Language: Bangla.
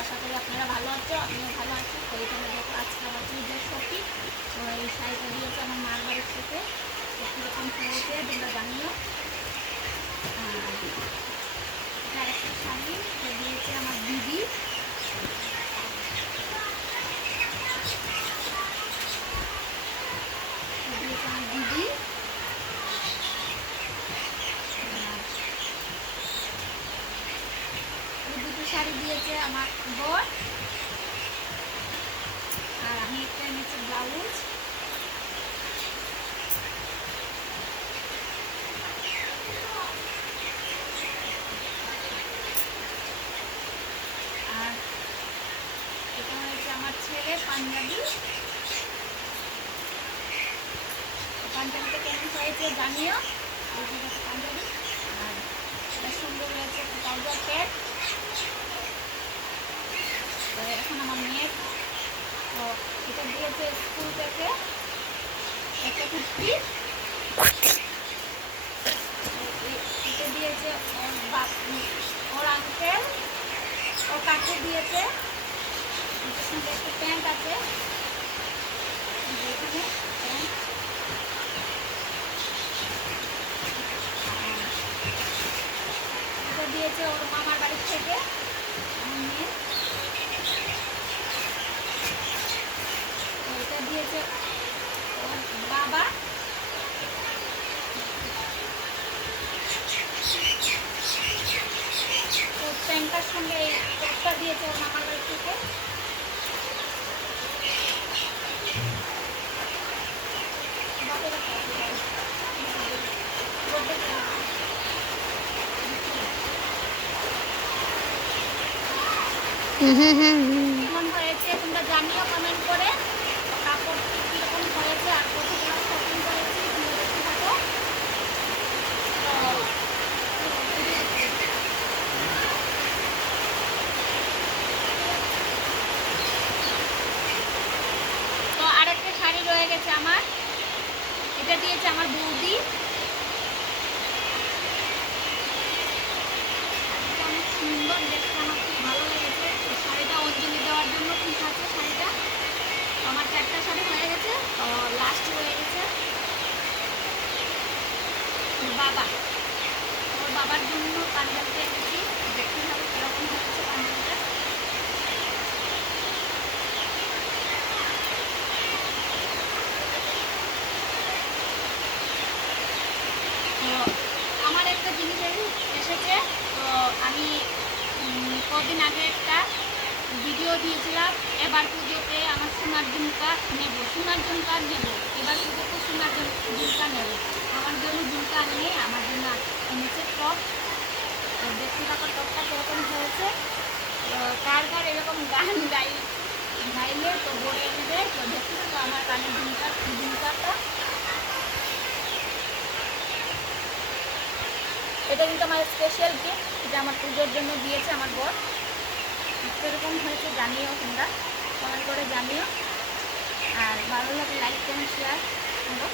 আশা করি আপনারা ভালো আছো, আমিও ভালো আছি। তো এখানে দেখো আজকে আমার পুজোর শপিং। তো এই শাড়িটা দিয়েছে আমার মার বাড়ির থেকে। তো কীরকম হয়েছে তোমরা জানিও। আর একটা শাড়ি দিয়েছে আমার দিদি। দিয়েছে আমার দিদি। দুটো শাড়ি দিয়েছে আমার বর। আর আমি একটা এনেছি ব্লাউজ। আর এটা হয়েছে আমার ছেলে পাঞ্জাবি। পাঞ্জাবিটা কেমন হয়েছে জানিও। পাঞ্জাবি আর এটার সঙ্গে রয়েছে একটা ট্রাউজার প্যান্ট। তো এখন আমার মেয়ের তো এটা দিয়েছে স্কুল থেকে একটা কুর্তি। এটা দিয়েছে ওর আঙ্কেল, ওর কাকু দিয়েছে। এটার সঙ্গে একটা প্যান্ট আছে, এখানে প্যান্ট। এটা দিয়েছে ওর মামার বাড়ির থেকে আমার মেয়ে। এটা দিয়েছে ওর বাবা। তো প্যান্টটার সঙ্গে এই টপটা দিয়েছে ওর মামার বাড়ি থেকে। কেমন হয়েছে তোমরা জানিও কমেন্ট করে। কাপড় কীরকম হয়েছে আর কতগুলো শপিং করেছি তোমরা দেখতে থাকো। তো আরেকটা শাড়ি রয়ে গেছে আমার। এটা দিয়েছে আমার বৌদি। অনেক সুন্দর দেখতে, আমার খুব ভালো লেগেছে। শাড়িটা অঞ্জলি দেওয়ার জন্য ঠিক আছে শাড়িটা। আমার 4টা শাড়ি হয়ে গেছে, তো লাস্ট হয়ে গেছে বাবা। ওর বাবার জন্য পাঞ্জাবিটা এনেছি, দেখতে হবে কীরকম হচ্ছে পাঞ্জাবিটা। তো আমার একটা জিনিস এসেছে। তো আমি কদিন আগে একটা ভিডিও দিয়েছিলাম, এবার পুজোতে আমার সোনার ঝুমকা নেব, সোনার ঝুমকা নেব, এবার পুজোতে সোনার ঝুমকা নেব। আমার জন্য ঝুমকা নিয়ে আমার জন্য এনেছে টপ। তো দেখতে থাকো টপটা কীরকম হয়েছে। কার কার এরকম গান গাইলে তো গড়ে নেবে। তো দেখতে থাকো আমার কানের ঝুমকাটা। এটা কিন্তু আমার স্পেশাল গিফট, এটা আমার পুজোর জন্য দিয়েছে আমার বর। কীরকম হয়েছে জানিও, তোমরা কমেন্ট করে জানিও। আর ভালো লাগলে লাইক কমেন্ট শেয়ার করো।